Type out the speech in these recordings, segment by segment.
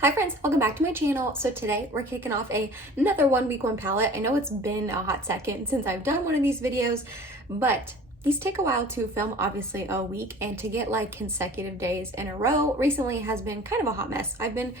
Hi friends, welcome back to my channel. So today we're kicking off another 1 week 1 palette. I know it's been a hot second since I've done one of these videos, but these take a while to film, obviously a week, and to get like consecutive days in a row recently has been kind of a hot mess. I've been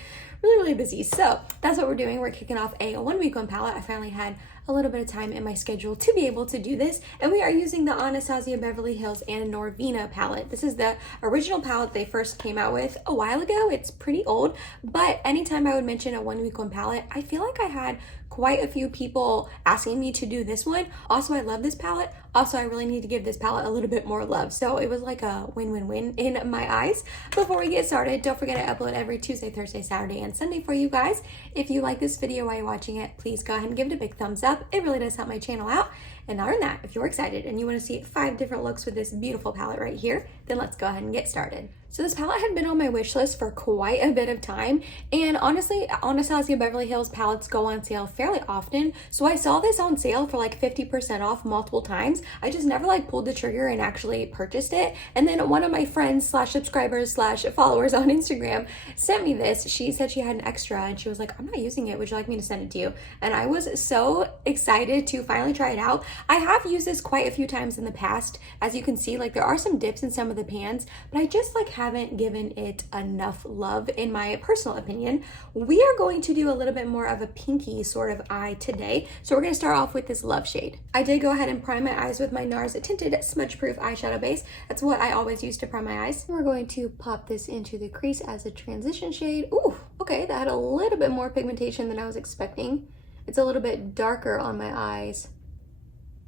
really busy. So that's what we're doing. We're kicking off a 1 week 1 palette. I finally had a little bit of time in my schedule to be able to do this, and we are using the Anastasia Beverly Hills Norvina palette. This is the original palette they first came out with a while ago. It's pretty old, but anytime I would mention a 1 week 1 palette, I feel like I had quite a few people asking me to do this one. Also, I love this palette. Also, I really need to give this palette a little bit more love. So it was like a win-win-win in my eyes. Before we get started, don't forget I upload every Tuesday, Thursday, Saturday, and Sunday for you guys. If you like this video while you're watching it, please go ahead and give it a big thumbs up. It really does help my channel out. And other than that, if you're excited and you want to see 5 different looks with this beautiful palette right here, then let's go ahead and get started. So this palette had been on my wish list for quite a bit of time, and honestly, Anastasia Beverly Hills palettes go on sale fairly often, so I saw this on sale for like 50% off multiple times. I just never like pulled the trigger and actually purchased it, and then one of my friends slash subscribers slash followers on Instagram sent me this. She said she had an extra and she was like, I'm not using it, would you like me to send it to you? And I was so excited to finally try it out. I have used this quite a few times in the past. As you can see, like there are some dips in some of the pans, but I just like haven't given it enough love in my personal opinion. We are going to do a little bit more of a pinky sort of eye today, so we're going to start off with this love shade. I did go ahead and prime my eyes with my NARS tinted smudge proof eyeshadow base. That's what I always use to prime my eyes. We're going to pop this into the crease as a transition shade. Ooh, okay, that had a little bit more pigmentation than I was expecting. It's a little bit darker on my eyes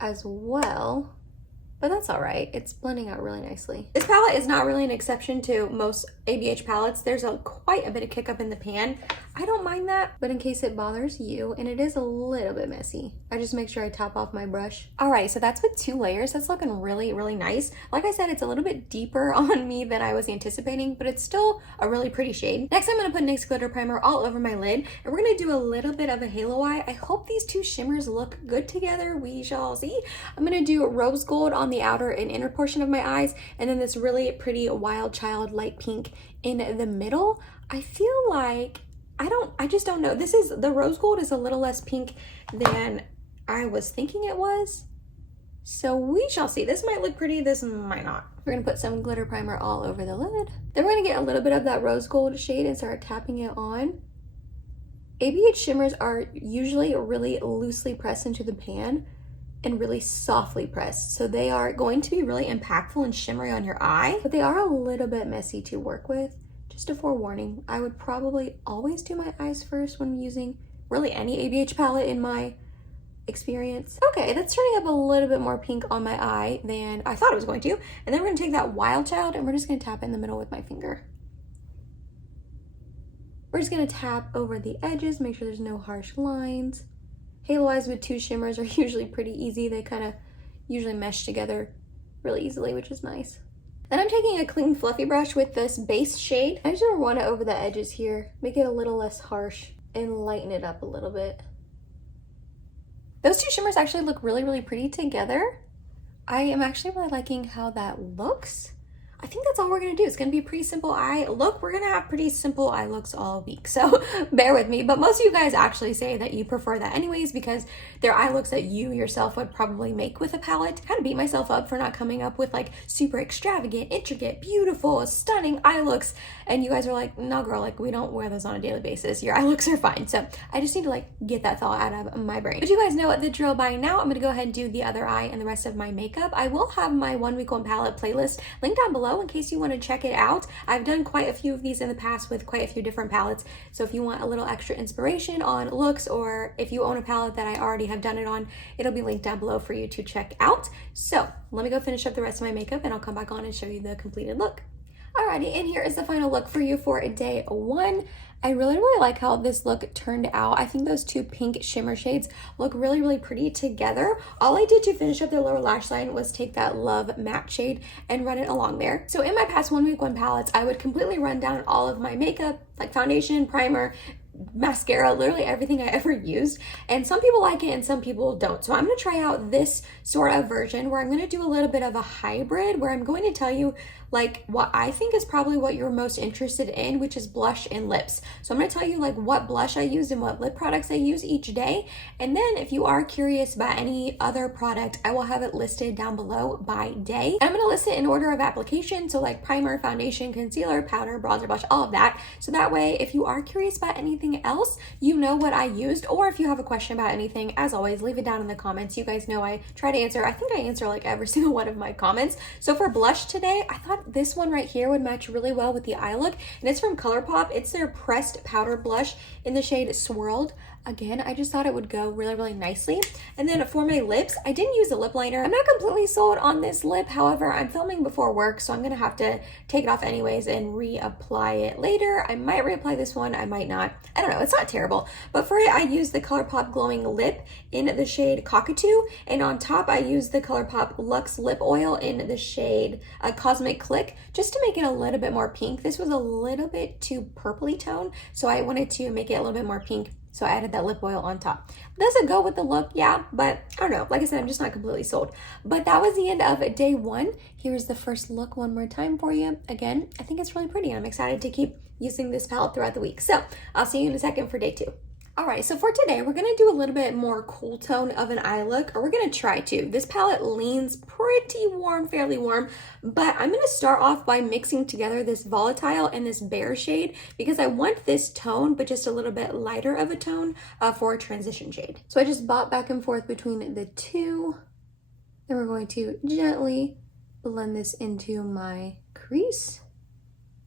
as well, but that's all right. It's blending out really nicely. This palette is not really an exception to most ABH palettes. There's quite a bit of kick up in the pan. I don't mind that, but in case it bothers you, and it is a little bit messy, I just make sure I top off my brush. All right, so that's with 2 layers. That's looking really nice. Like I said, it's a little bit deeper on me than I was anticipating, but it's still a really pretty shade. Next, I'm gonna put NYX glitter primer all over my lid, and we're gonna do a little bit of a halo eye. I hope these 2 shimmers look good together. We shall see. I'm gonna do rose gold on the outer and inner portion of my eyes, and then this really pretty wild child light pink in the middle. I feel like I just don't know. The rose gold is a little less pink than I was thinking it was. So we shall see. This might look pretty, this might not. We're gonna put some glitter primer all over the lid. Then we're gonna get a little bit of that rose gold shade and start tapping it on. ABH shimmers are usually really loosely pressed into the pan and really softly pressed. So they are going to be really impactful and shimmery on your eye, but they are a little bit messy to work with. Just a forewarning, I would probably always do my eyes first when using really any ABH palette in my experience. Okay, that's turning up a little bit more pink on my eye than I thought it was going to. And then we're gonna take that wild child and we're just gonna tap it in the middle with my finger. We're just gonna tap over the edges, make sure there's no harsh lines. Halo eyes with 2 shimmers are usually pretty easy. They kind of usually mesh together really easily, which is nice. Then I'm taking a clean fluffy brush with this base shade. I just want to run it over the edges here, make it a little less harsh and lighten it up a little bit. Those 2 shimmers actually look really pretty together. I am actually really liking how that looks. I think that's all we're gonna do. It's gonna be a pretty simple eye look. We're gonna have pretty simple eye looks all week, so bear with me. But most of you guys actually say that you prefer that anyways because they're eye looks that you yourself would probably make with a palette. I kind of beat myself up for not coming up with like super extravagant, intricate, beautiful, stunning eye looks. And you guys are like, no girl, like we don't wear those on a daily basis. Your eye looks are fine. So I just need to like get that thought out of my brain. But you guys know the drill by now. I'm gonna go ahead and do the other eye and the rest of my makeup. I will have my 1 week 1 palette playlist linked down below in case you want to check it out. I've done quite a few of these in the past with quite a few different palettes, so if you want a little extra inspiration on looks, or if you own a palette that I already have done it on, it'll be linked down below for you to check out. So let me go finish up the rest of my makeup and I'll come back on and show you the completed look. Alrighty, and here is the final look for you for day 1. I really like how this look turned out. I think those 2 pink shimmer shades look really pretty together. All I did to finish up the lower lash line was take that Love matte shade and run it along there. So in my past 1 week 1 palettes, I would completely run down all of my makeup, like foundation, primer, mascara, literally everything I ever used. And some people like it and some people don't. So I'm going to try out this sort of version where I'm going to do a little bit of a hybrid, where I'm going to tell you like what I think is probably what you're most interested in, which is blush and lips. So I'm going to tell you like what blush I use and what lip products I use each day. And then if you are curious about any other product, I will have it listed down below by day. And I'm going to list it in order of application. So like primer, foundation, concealer, powder, bronzer, blush, all of that. So that way, if you are curious about anything else, you know what I used. Or if you have a question about anything, as always, leave it down in the comments. You guys know I try to answer. I think I answer like every single one of my comments. So for blush today, I thought this one right here would match really well with the eye look, and it's from Colourpop. It's their pressed powder blush in the shade Swirled. Again, I just thought it would go really, really nicely. And then for my lips, I didn't use a lip liner. I'm not completely sold on this lip. However, I'm filming before work, so I'm gonna have to take it off anyways and reapply it later. I might reapply this one, I might not. I don't know, it's not terrible. But for it, I used the Colourpop Glowing Lip in the shade Cockatoo. And on top, I used the Colourpop Luxe Lip Oil in the shade Cosmic Clique, just to make it a little bit more pink. This was a little bit too purpley tone, so I wanted to make it a little bit more pink. So I added that lip oil on top. Does it go with the look? Yeah, but I don't know. Like I said, I'm just not completely sold. But that was the end of day one. Here's the first look one more time for you. Again, I think it's really pretty, and I'm excited to keep using this palette throughout the week. So I'll see you in a second for day two. Alright, so for today, we're going to do a little bit more cool tone of an eye look, or we're going to try to. This palette leans pretty warm, fairly warm, but I'm going to start off by mixing together this volatile and this bare shade because I want this tone, but just a little bit lighter of a tone for a transition shade. So I just bop back and forth between the two, and we're going to gently blend this into my crease.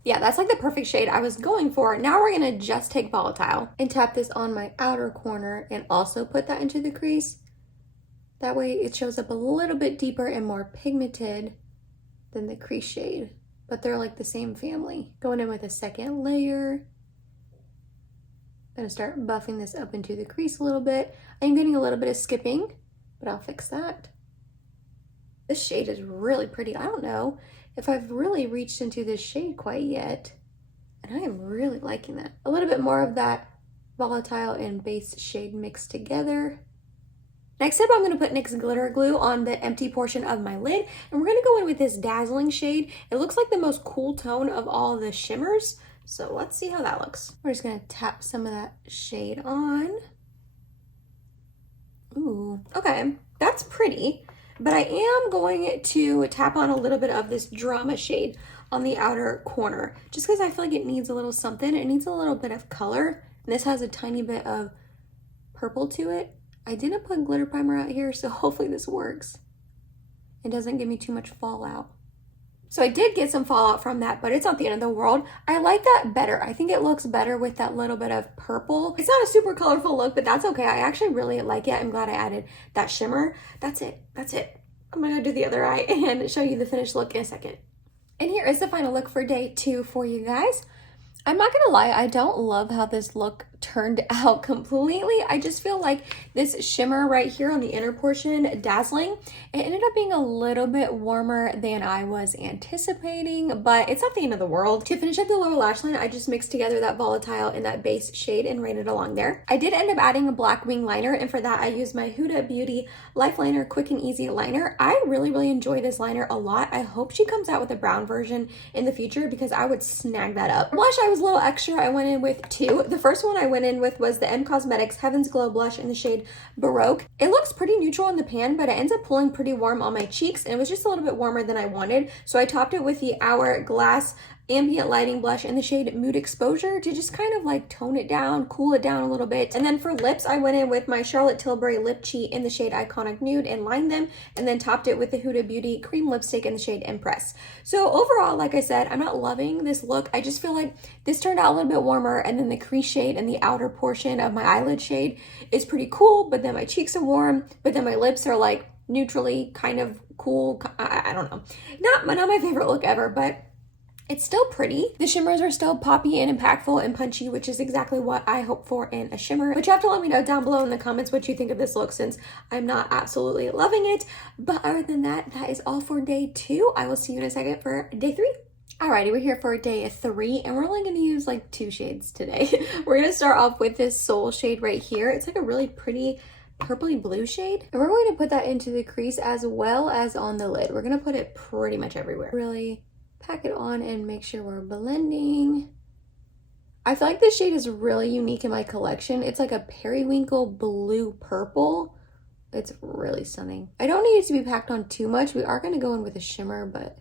Yeah, that's like the perfect shade I was going for. Now we're gonna just take volatile and tap this on my outer corner and also put that into the crease. That way it shows up a little bit deeper and more pigmented than the crease shade, but they're like the same family. Going in with a second layer. Gonna start buffing this up into the crease a little bit. I'm getting a little bit of skipping, but I'll fix that. This shade is really pretty. I don't know if I've really reached into this shade quite yet, and I am really liking that. A little bit more of that volatile and base shade mixed together. Next up, I'm going to put NYX glitter glue on the empty portion of my lid, and we're going to go in with this dazzling shade. It looks like the most cool tone of all the shimmers, so let's see how that looks. We're just going to tap some of that shade on. Ooh, okay, that's pretty. But I am going to tap on a little bit of this drama shade on the outer corner, just because I feel like it needs a little something. It needs a little bit of color. And this has a tiny bit of purple to it. I didn't put glitter primer out here, so hopefully this works. It doesn't give me too much fallout. So I did get some fallout from that, but it's not the end of the world. I like that better. I think it looks better with that little bit of purple. It's not a super colorful look, but that's okay. I actually really like it. I'm glad I added that shimmer. That's it. That's it. I'm gonna do the other eye and show you the finished look in a second. And here is the final look for day two for you guys. I'm not gonna lie, I don't love how this look turned out completely. I just feel like this shimmer right here on the inner portion, dazzling, it ended up being a little bit warmer than I was anticipating, but it's not the end of the world. To finish up the lower lash line, I just mixed together that volatile and that base shade and ran it along there. I did end up adding a black wing liner, and for that I used my Huda Beauty Life Liner Quick and Easy Liner. I really enjoy this liner a lot. I hope she comes out with a brown version in the future because I would snag that up. Blush, I was a little extra. I went in with two. The first one I went in with was the M Cosmetics Heaven's Glow Blush in the shade Baroque. It looks pretty neutral in the pan, but it ends up pulling pretty warm on my cheeks, and it was just a little bit warmer than I wanted. So I topped it with the Hourglass Ambient Lighting Blush in the shade Mood Exposure to just kind of like tone it down, cool it down a little bit. And then for lips, I went in with my Charlotte Tilbury Lip Cheat in the shade Iconic Nude and lined them, and then topped it with the Huda Beauty Cream Lipstick in the shade Empress. So overall, like I said, I'm not loving this look. I just feel like this turned out a little bit warmer, and then the crease shade and the outer portion of my eyelid shade is pretty cool, but then my cheeks are warm, but then my lips are like neutrally kind of cool. I don't know. Not my favorite look ever, but it's still pretty. The shimmers are still poppy and impactful and punchy, which is exactly what I hope for in a shimmer. But you have to let me know down below in the comments what you think of this look, since I'm not absolutely loving it. But other than that, that is all for day two. I will see you in a second for day three. Alrighty, we're here for day 3 and we're only going to use like 2 shades today. We're going to start off with this Soul shade right here. It's like a really pretty purpley blue shade. And we're going to put that into the crease as well as on the lid. We're going to put it pretty much everywhere. Really pack it on and make sure we're blending. I feel like this shade is really unique in my collection. It's like a periwinkle blue purple. It's really stunning. I don't need it to be packed on too much. We are going to go in with a shimmer, but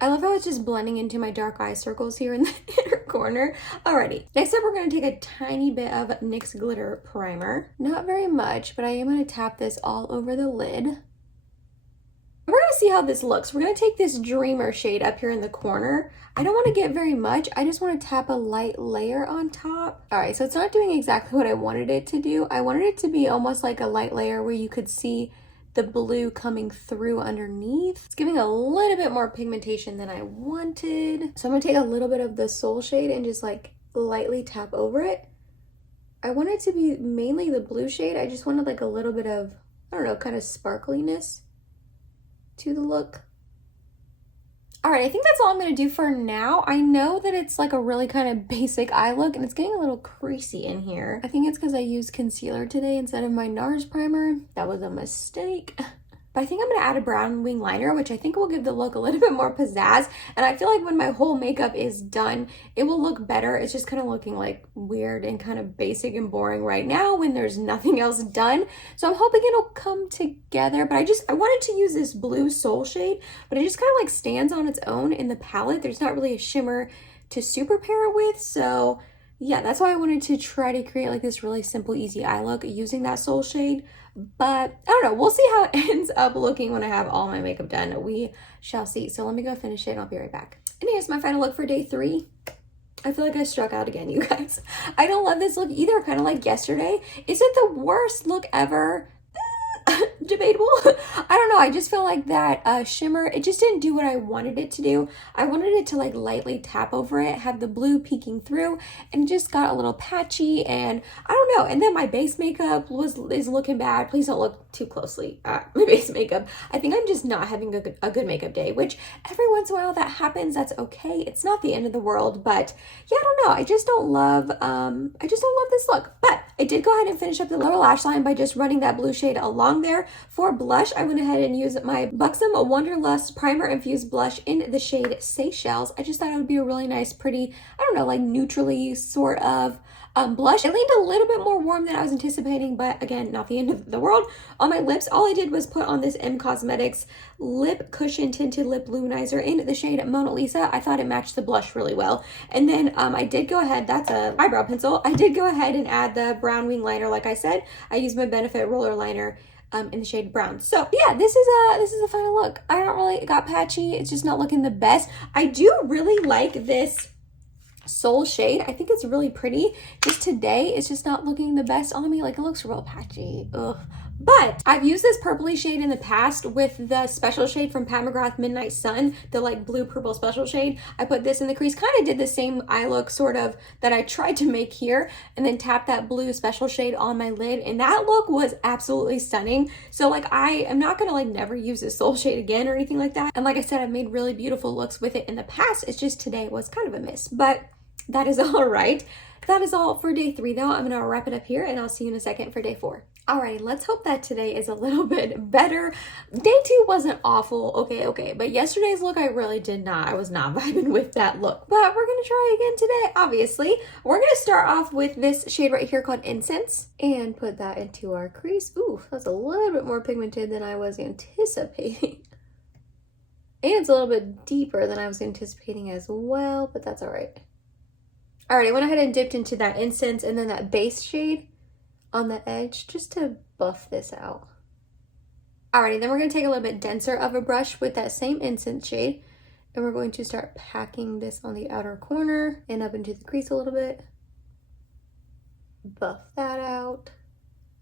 I love how it's just blending into my dark eye circles here in the inner corner. Alrighty, next up we're going to take a tiny bit of NYX glitter primer. Not very much, but I am going to tap this all over the lid. We're going to see how this looks. We're going to take this Dreamer shade up here in the corner. I don't want to get very much. I just want to tap a light layer on top. Alright, so it's not doing exactly what I wanted it to do. I wanted it to be almost like a light layer where you could see the blue coming through underneath. It's giving a little bit more pigmentation than I wanted. So I'm gonna take a little bit of the Soul shade and just like lightly tap over it. I want it to be mainly the blue shade. I just wanted like a little bit of, I don't know, kind of sparkliness to the look. All right, I think that's all I'm gonna do for now. I know that it's like a really kind of basic eye look and it's getting a little creasy in here. I think it's because I used concealer today instead of my NARS primer. That was a mistake. But I think I'm gonna add a brown wing liner, which I think will give the look a little bit more pizzazz. And I feel like when my whole makeup is done, it will look better. It's just kind of looking like weird and kind of basic and boring right now when there's nothing else done. So I'm hoping it'll come together. But I wanted to use this blue Soul shade, but it just kind of like stands on its own in the palette. There's not really a shimmer to super pair it with. So yeah, that's why I wanted to try to create like this really simple, easy eye look using that Soul shade. But I don't know, we'll see how it ends up looking when I have all my makeup done. We shall see. So let me go finish it and I'll be right back. And here's my final look for day 3. I feel like I struck out again, you guys. I don't love this look either, kind of like yesterday. Is it the worst look ever? Debatable. I don't know, I just feel like that shimmer, it just didn't do what I wanted it to do. I wanted it to like lightly tap over it, have the blue peeking through, and just got a little patchy, and I don't know. And then my base makeup is looking bad. Please don't look too closely at my base makeup. I think I'm just not having a good makeup day, which every once in a while that happens. That's okay. It's not the end of the world, but yeah, I don't know. I just don't love this look. But I did go ahead and finish up the lower lash line by just running that blue shade along there. For blush, I went ahead and used my Buxom Wanderlust Primer Infused Blush in the shade Seychelles. I just thought it would be a really nice, pretty, I don't know, like neutrally sort of blush. It leaned a little bit more warm than I was anticipating, but again, not the end of the world. On my lips, all I did was put on this M Cosmetics Lip Cushion Tinted Lip Luminizer in the shade Mona Lisa. I thought it matched the blush really well. And then I did go ahead, that's a eyebrow pencil. I did go ahead and add the brown wing liner. Like I said, I used my Benefit roller liner in the shade brown. So yeah, this is a final look. I don't really, it got patchy. It's just not looking the best. I do really like this Soul shade. I think it's really pretty. Just today, it's just not looking the best on me. Like, it looks real patchy. Ugh. But I've used this purpley shade in the past with the special shade from Pat McGrath Midnight Sun, the like blue purple special shade. I put this in the crease, kind of did the same eye look sort of that I tried to make here, and then tapped that blue special shade on my lid, and that look was absolutely stunning. So like, I am not gonna like never use this Soul shade again or anything like that. And like I said, I've made really beautiful looks with it in the past. It's just today was kind of a miss, but that is all right. That is all for day 3 though. I'm gonna wrap it up here and I'll see you in a second for day 4. Alrighty, let's hope that today is a little bit better. Day 2 wasn't awful, okay, but yesterday's look I really did not. I was not vibing with that look, but we're gonna try again today, obviously. We're gonna start off with this shade right here called Incense and put that into our crease. Ooh, that's a little bit more pigmented than I was anticipating. And it's a little bit deeper than I was anticipating as well, but that's all right. All right, I went ahead and dipped into that Incense and then that base shade on the edge just to buff this out. Alrighty, then we're going to take a little bit denser of a brush with that same Incense shade, and we're going to start packing this on the outer corner and up into the crease a little bit. Buff that out.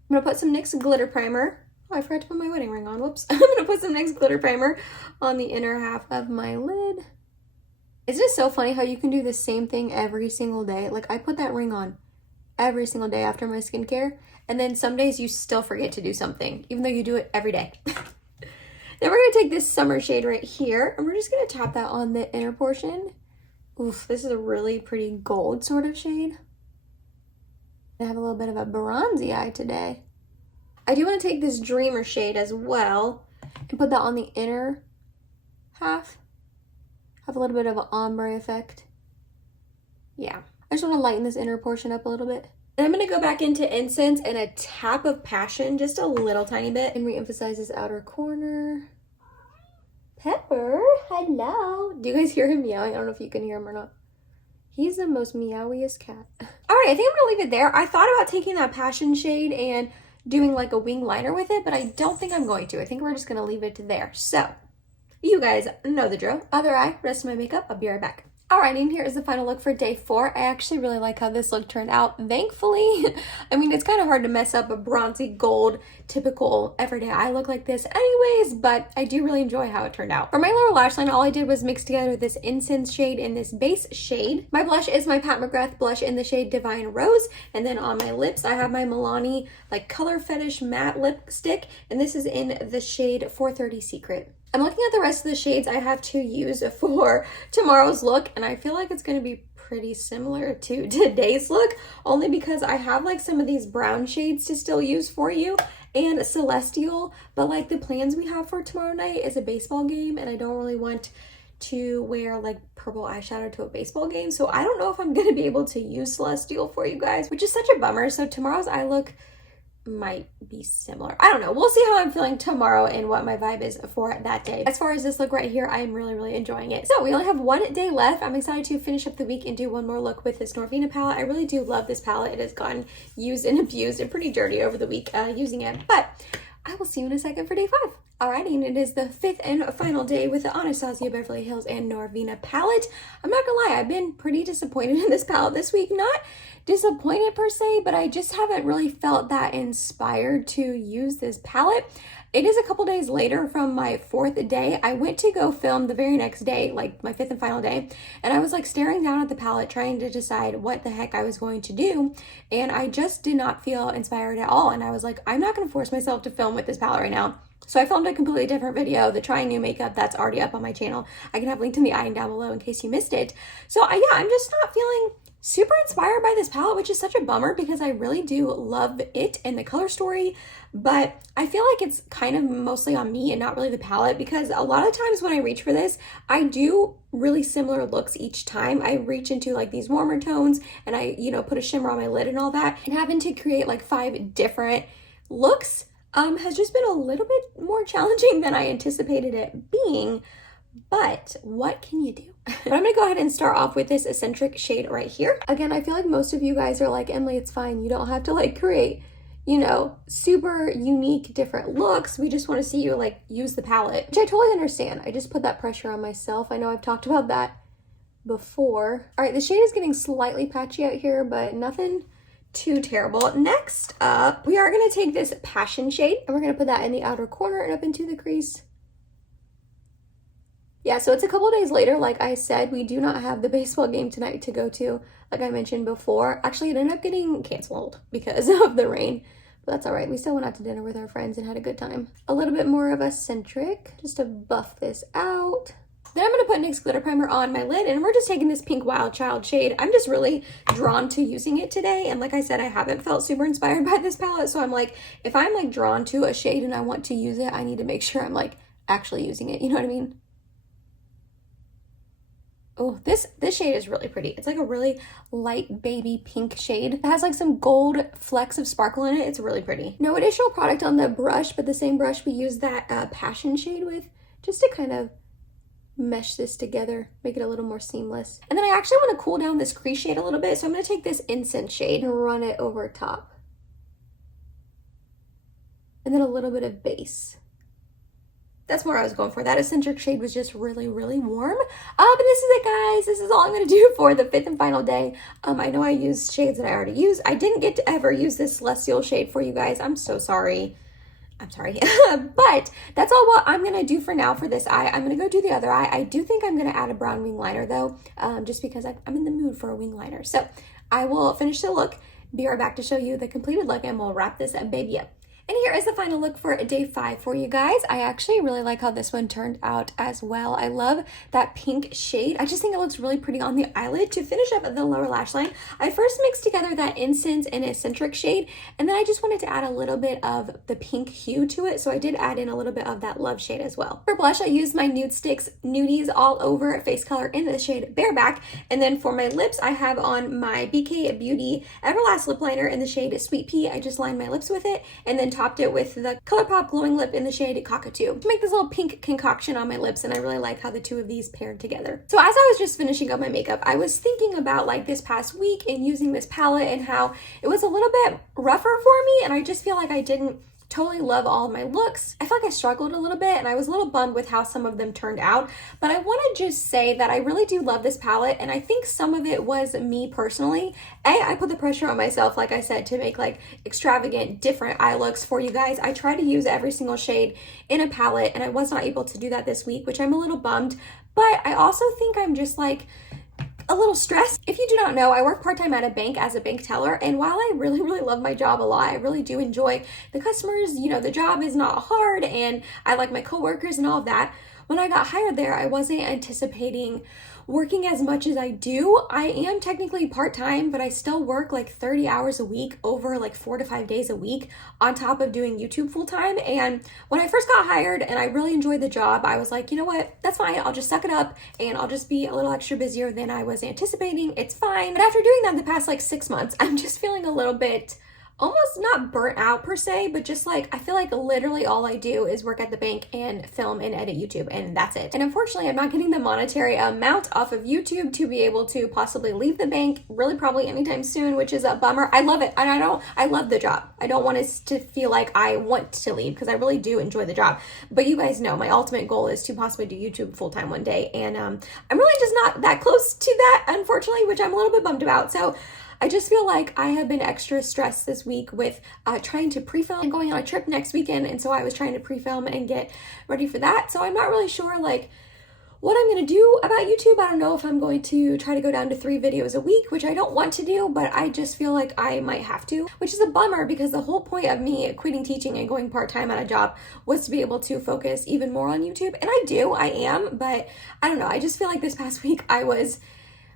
I'm going to put some NYX glitter primer. Oh, I forgot to put my wedding ring on. Whoops. I'm going to put some NYX glitter primer on the inner half of my lid. It's just so funny how you can do the same thing every single day. Like, I put that ring on every single day after my skincare, and then some days you still forget to do something, even though you do it every day. Then we're gonna take this summer shade right here, and we're just gonna tap that on the inner portion. Oof, this is a really pretty gold sort of shade. I have a little bit of a bronzy eye today. I do want to take this Dreamer shade as well and put that on the inner half. Have a little bit of an ombre effect. Yeah, I just want to lighten this inner portion up a little bit. And I'm going to go back into Incense and a tap of Passion, just a little tiny bit, and re-emphasize this outer corner. Pepper, hello. Do you guys hear him meowing? I don't know if you can hear him or not. He's the most meowiest cat. All right, I think I'm gonna leave it there. I thought about taking that Passion shade and doing like a wing liner with it, but I don't think I'm going to. I think we're just gonna leave it there. So, you guys know the drill. Other eye, rest of my makeup. I'll be right back. Alright, and here is the final look for day 4. I actually really like how this look turned out, thankfully. I mean, it's kind of hard to mess up a bronzy gold, typical everyday eye look like this anyways, but I do really enjoy how it turned out. For my lower lash line, all I did was mix together this Incense shade and this base shade. My blush is my Pat McGrath blush in the shade Divine Rose, and then on my lips, I have my Milani like Color Fetish matte lipstick, and this is in the shade 430 Secret. I'm looking at the rest of the shades I have to use for tomorrow's look, and I feel like it's going to be pretty similar to today's look, only because I have like some of these brown shades to still use for you and Celestial, but like the plans we have for tomorrow night is a baseball game, and I don't really want to wear like purple eyeshadow to a baseball game, so I don't know if I'm going to be able to use Celestial for you guys, which is such a bummer. So tomorrow's eye look might be similar. I don't know. We'll see how I'm feeling tomorrow and what my vibe is for that day. As far as this look right here, I am really enjoying it. So we only have one day left. I'm excited to finish up the week and do one more look with this Norvina palette. I really do love this palette. It has gotten used and abused and pretty dirty over the week using it, but I will see you in a second for day 5. Alrighty, and it is the 5th and final day with the Anastasia Beverly Hills and Norvina palette. I'm not gonna lie, I've been pretty disappointed in this palette this week. Not disappointed per se, but I just haven't really felt that inspired to use this palette. It is a couple days later from my 4th day. I went to go film the very next day, like my 5th and final day, and I was like staring down at the palette trying to decide what the heck I was going to do, and I just did not feel inspired at all, and I was like, I'm not going to force myself to film with this palette right now. So I filmed a completely different video, the trying new makeup, that's already up on my channel. I can have linked in the eye and down below in case you missed it. So yeah, I'm just not feeling super inspired by this palette, which is such a bummer because I really do love it and the color story, but I feel like it's kind of mostly on me and not really the palette, because a lot of times when I reach for this, I do really similar looks each time. I reach into like these warmer tones and I, put a shimmer on my lid and all that, and having to create like 5 different looks has just been a little bit more challenging than I anticipated it being, but what can you do? But I'm gonna go ahead and start off with this Eccentric shade right here. Again, I feel like most of you guys are like, Emily, it's fine. You don't have to like create, super unique different looks. We just want to see you like use the palette, which I totally understand. I just put that pressure on myself. I know I've talked about that before. All right, the shade is getting slightly patchy out here, but nothing too terrible. Next up, we are going to take this Passion shade and we're going to put that in the outer corner and up into the crease. Yeah, so it's a couple days later. Like I said, we do not have the baseball game tonight to go to, like I mentioned before. Actually, it ended up getting canceled because of the rain, but that's all right. We still went out to dinner with our friends and had a good time. A little bit more of Eccentric just to buff this out. Then I'm going to put NYX glitter primer on my lid, and we're just taking this Pink Wild Child shade. I'm just really drawn to using it today, and like I said, I haven't felt super inspired by this palette, so I'm like, if I'm like drawn to a shade and I want to use it, I need to make sure I'm like actually using it, you know what I mean? Oh, this shade is really pretty. It's like a really light baby pink shade. It has like some gold flecks of sparkle in it. It's really pretty. No additional product on the brush, but the same brush we used that Passion shade with, just to kind of mesh this together, make it a little more seamless. And then I actually want to cool down this crease shade a little bit, so I'm going to take this Incense shade and run it over top. And then a little bit of base. That's what I was going for. That Eccentric shade was just really warm. But this is it, guys. This is all I'm going to do for the 5th and final day. I know I used shades that I already used. I didn't get to ever use this Celestial shade for you guys. I'm so sorry. I'm sorry. But that's all what I'm going to do for now for this eye. I'm going to go do the other eye. I do think I'm going to add a brown wing liner though, just because I'm in the mood for a wing liner. So I will finish the look, be right back to show you the completed look, and we'll wrap this baby up. And here is the final look for day 5 for you guys. I actually really like how this one turned out as well. I love that pink shade. I just think it looks really pretty on the eyelid. To finish up the lower lash line, I first mixed together that Incense and Eccentric shade, and then I just wanted to add a little bit of the pink hue to it, so I did add in a little bit of that Love shade as well. For blush, I used my Nude Sticks Nudies All Over face color in the shade Bareback, and then for my lips, I have on my BK Beauty Everlast lip liner in the shade Sweet Pea. I just lined my lips with it, and then topped it with the Colourpop glowing lip in the shade Cockatoo to make this little pink concoction on my lips, and I really like how the two of these paired together. So as I was just finishing up my makeup, I was thinking about like this past week and using this palette and how it was a little bit rougher for me, and I just feel like I didn't totally love all of my looks. I feel like I struggled a little bit, and I was a little bummed with how some of them turned out, but I want to just say that I really do love this palette, and I think some of it was me personally. I put the pressure on myself, like I said, to make like extravagant different eye looks for you guys. I try to use every single shade in a palette, and I was not able to do that this week, which I'm a little bummed, but I also think I'm just like a little stressed. If you do not know, I work part-time at a bank as a bank teller, and while I really love my job a lot, I really do enjoy the customers, you know, the job is not hard, and I like my coworkers and all of that. When I got hired there, I wasn't anticipating working as much as I do. I am technically part-time, but I still work like 30 hours a week over like 4 to 5 days a week on top of doing YouTube full-time. And when I first got hired and I really enjoyed the job, I was like, you know what, that's fine. I'll just suck it up and I'll just be a little extra busier than I was anticipating. It's fine. But after doing that the past like 6 months, I'm just feeling a little bit almost not burnt out per se, but just like I feel like literally all I do is work at the bank and film and edit YouTube, and that's it. And unfortunately, I'm not getting the monetary amount off of YouTube to be able to possibly leave the bank really probably anytime soon, which is a bummer. I love it, and I love the job. I don't want it to feel like I want to leave because I really do enjoy the job. But you guys know my ultimate goal is to possibly do YouTube full time one day, and I'm really just not that close to that, unfortunately, which I'm a little bit bummed about. So I just feel like I have been extra stressed this week with trying to pre-film and going on a trip next weekend, and so I was trying to pre-film and get ready for that. So I'm not really sure like what I'm going to do about YouTube. I don't know if I'm going to try to go down to 3 videos a week, which I don't want to do, but I just feel like I might have to, which is a bummer because the whole point of me quitting teaching and going part-time at a job was to be able to focus even more on YouTube. And I am, but I don't know. I just feel like this past week I was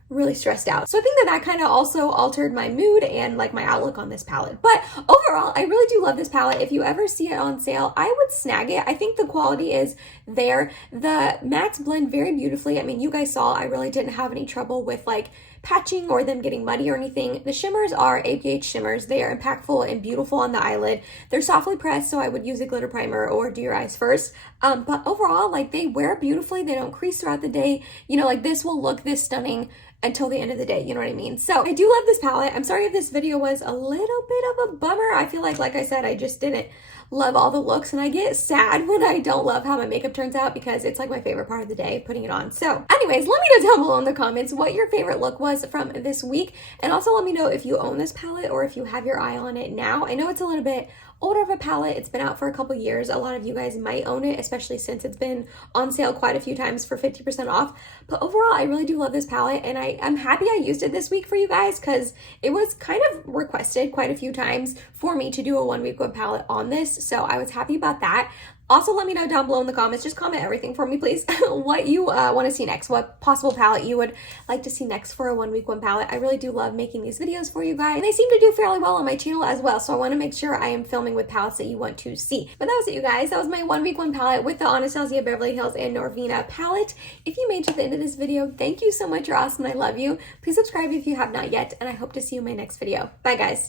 really stressed out. So I think that kind of also altered my mood and like my outlook on this palette. But overall, I really do love this palette. If you ever see it on sale, I would snag it. I think the quality is there. The mattes blend very beautifully. I mean, you guys saw I really didn't have any trouble with like patching or them getting muddy or anything. The shimmers are APH shimmers. They are impactful and beautiful on the eyelid. They're softly pressed, so I would use a glitter primer or do your eyes first. But overall, like they wear beautifully. They don't crease throughout the day. You know, like this will look this stunning until the end of the day, you know what I mean? So I do love this palette. I'm sorry if this video was a little bit of a bummer. I feel like I said, I just didn't love all the looks, and I get sad when I don't love how my makeup turns out because it's like my favorite part of the day, putting it on. So anyways, let me know down below in the comments what your favorite look was from this week, and also let me know if you own this palette or if you have your eye on it now. I know it's a little bit older of a palette. It's been out for a couple years. A lot of you guys might own it, especially since it's been on sale quite a few times for 50% off. But overall, I really do love this palette, and I'm happy I used it this week for you guys because it was kind of requested quite a few times for me to do a 1 week web palette on this. So I was happy about that. Also, let me know down below in the comments, just comment everything for me, please, what you want to see next, what possible palette you would like to see next for a 1 week one palette. I really do love making these videos for you guys, and they seem to do fairly well on my channel as well, so I want to make sure I am filming with palettes that you want to see. But that was it, you guys. That was my 1 week one palette with the Anastasia Beverly Hills and Norvina palette. If you made it to the end of this video, thank you so much. You're awesome, and I love you. Please subscribe if you have not yet, and I hope to see you in my next video. Bye, guys.